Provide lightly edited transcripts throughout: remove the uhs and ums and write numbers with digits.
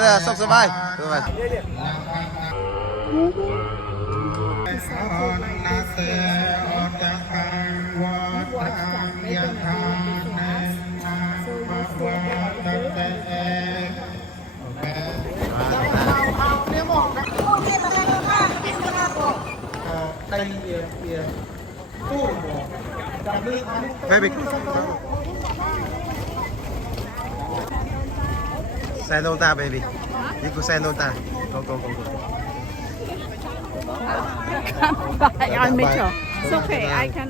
rồi nè, sắp sửa bay. Baby. Say no ta, baby. You could say no ta. Go. On Mitchell. It's okay. I can.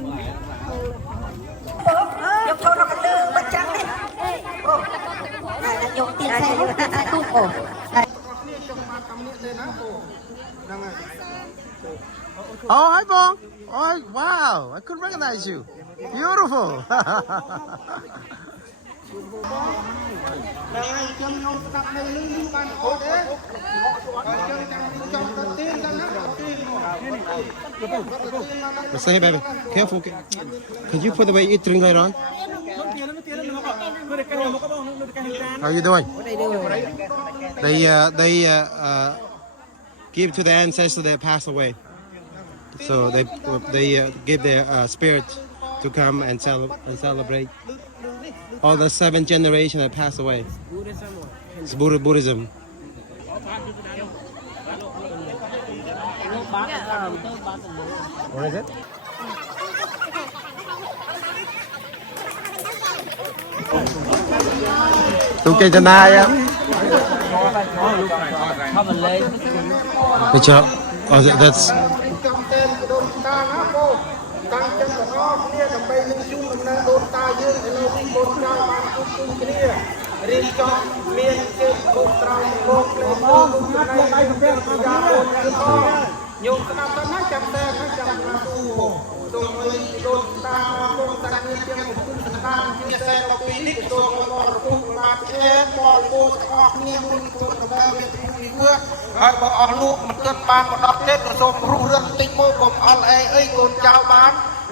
Oh, hi, Bong. Oh, wow. I couldn't recognize you. Beautiful. Let's say, baby. Careful. Could you put away eat drink later on? How are you doing? What are they doing? They give to the ancestors that passed away. So they give their spirit to come and celebrate all the 7 generations that passed away. It's Buddhism. What is it? Okay, Janaya. Good job. Oh, that's.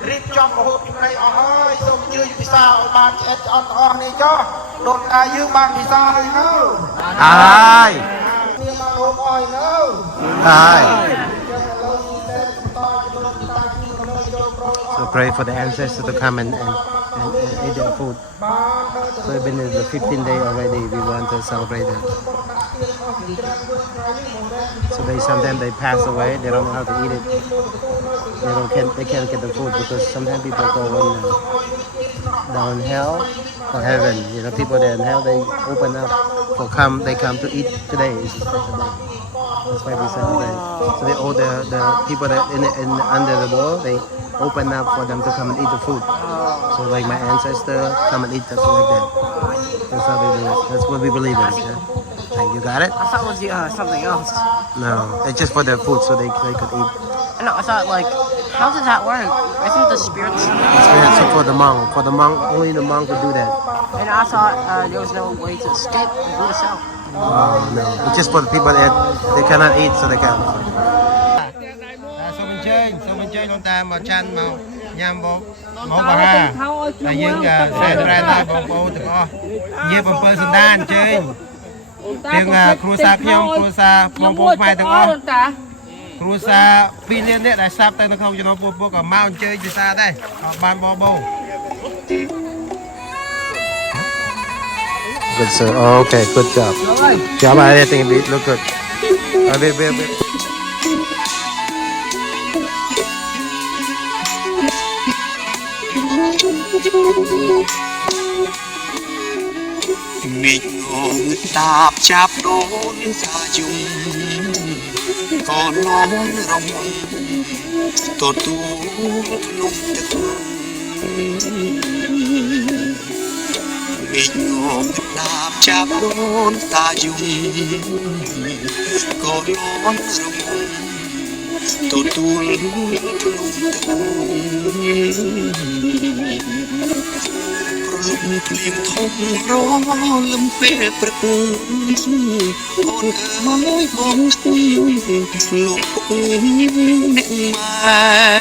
Rít trong một hộp chúng này ơi, xong chưa vì sao bạn chết on này cho đột ta dương bạn vì sao này đâu Ai nhưng mà hộp oi đâu So pray for the ancestors to come and eat their food. So it's been the 15th day already. We want to celebrate that. So sometimes they pass away. They don't know how to eat it. They can't get the food because sometimes people go down hell or heaven. You know, people that in hell they open up they come to eat today. It's a special day. That's why we celebrate. So they all the people that in under the wall they open up for them to come and eat the food. So like my ancestors come and eat the food like that. That's how they do it. That's what we believe in. Yeah? Like, you got it? I thought it was something else. No, it's just for the food so they could eat. No, I thought like, how does that work? Isn't the spirits? So for the monk, only the monk could do that. And I thought there was no way to escape and do this out. Oh no, it's just for the people that they cannot eat so they can. So mình chơi luôn ta mà chan màu nhâm bộ màu bò ha là những xe ra ta bông bông từ co nhiều bông bơ sườn đan chơi tiếng cua sa nhom cua sa bông bông phai từ co cua sa pin liên đấy là sắp tới nó không cho nó bông còn mau chơi từ xa đây ban bò bông. Good sir. Okay, good job. Job everything look good. Wait. Mình ôm tạp chạp đốn xa chung còn non rong tốt tu lúc được mình ôm tạp chạp đốn xa chung còn non rong tốt tu lúc được Liềm thông rõ lâm phê bật Hồn ơi bóng lục nặng mai